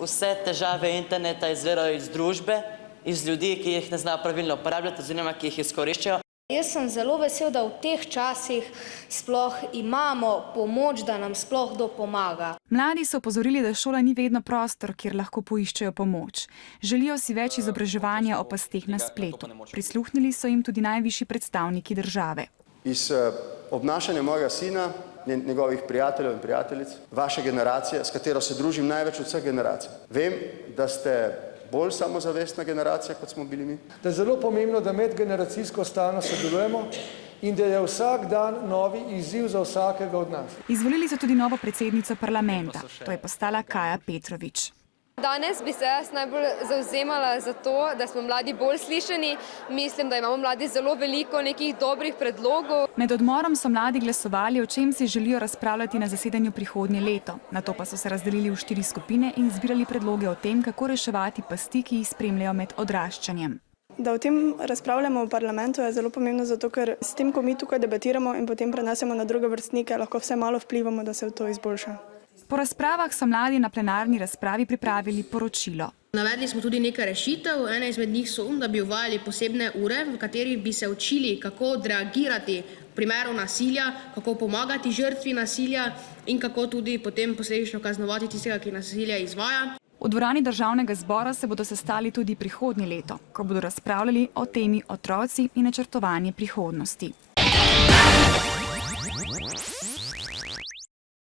vse težave interneta izvirajo iz družbe, iz ljudi, ki jih ne znajo pravilno uporabljati oziroma ki jih izkoriščajo. Jaz sem zelo vesel, da v teh časih sploh imamo pomoč, da nam sploh kdo pomaga. Mladi so opozorili, da šola ni vedno prostor, kjer lahko poiščejo pomoč. Želijo si več izobraževanja o pasteh na spletu. Prisluhnili so jim tudi najvišji predstavniki države. Iz obnašanja mojega sina, njegovih prijateljev in prijateljic, vaše generacije, s katero se družim največ od vseh generacij. Vem, da ste bolj samozavestna generacija, kot smo bili mi. Da je zelo pomembno, da medgeneracijsko stalno sodelujemo in da je vsak dan novi izziv za vsakega od nas. Izvolili so tudi novo predsednico parlamenta. To je postala Kaja Petrovič. Danes bi se jaz najbolj zavzemala za to, da smo mladi bolj slišani. Mislim, da imamo mladi zelo veliko nekih dobrih predlogov. Med odmorom so mladi glasovali, o čem si želijo razpravljati na zasedanju prihodnje leto. Nato pa so se razdelili v 4 skupine in zbirali predloge o tem, kako reševati pasti, ki jih spremljajo med odraščanjem. Da o tem razpravljamo v parlamentu je zelo pomembno, zato ker s tem, ko mi tukaj debatiramo in potem prenesemo na druge vrstnike, lahko vse malo vplivamo, da se to izboljša. Po razpravah so mladi na plenarni razpravi pripravili poročilo. Navedli smo tudi nekaj rešitev. Ena izmed njih so, da bi uvajali posebne ure, v katerih bi se učili, kako odreagirati v primeru nasilja, kako pomagati žrtvi nasilja in kako tudi potem posledično kaznovati tistega, ki nasilje izvaja. V dvorani Državnega zbora se bodo sestali tudi prihodnje leto, ko bodo razpravljali o temi otroci in načrtovanje prihodnosti.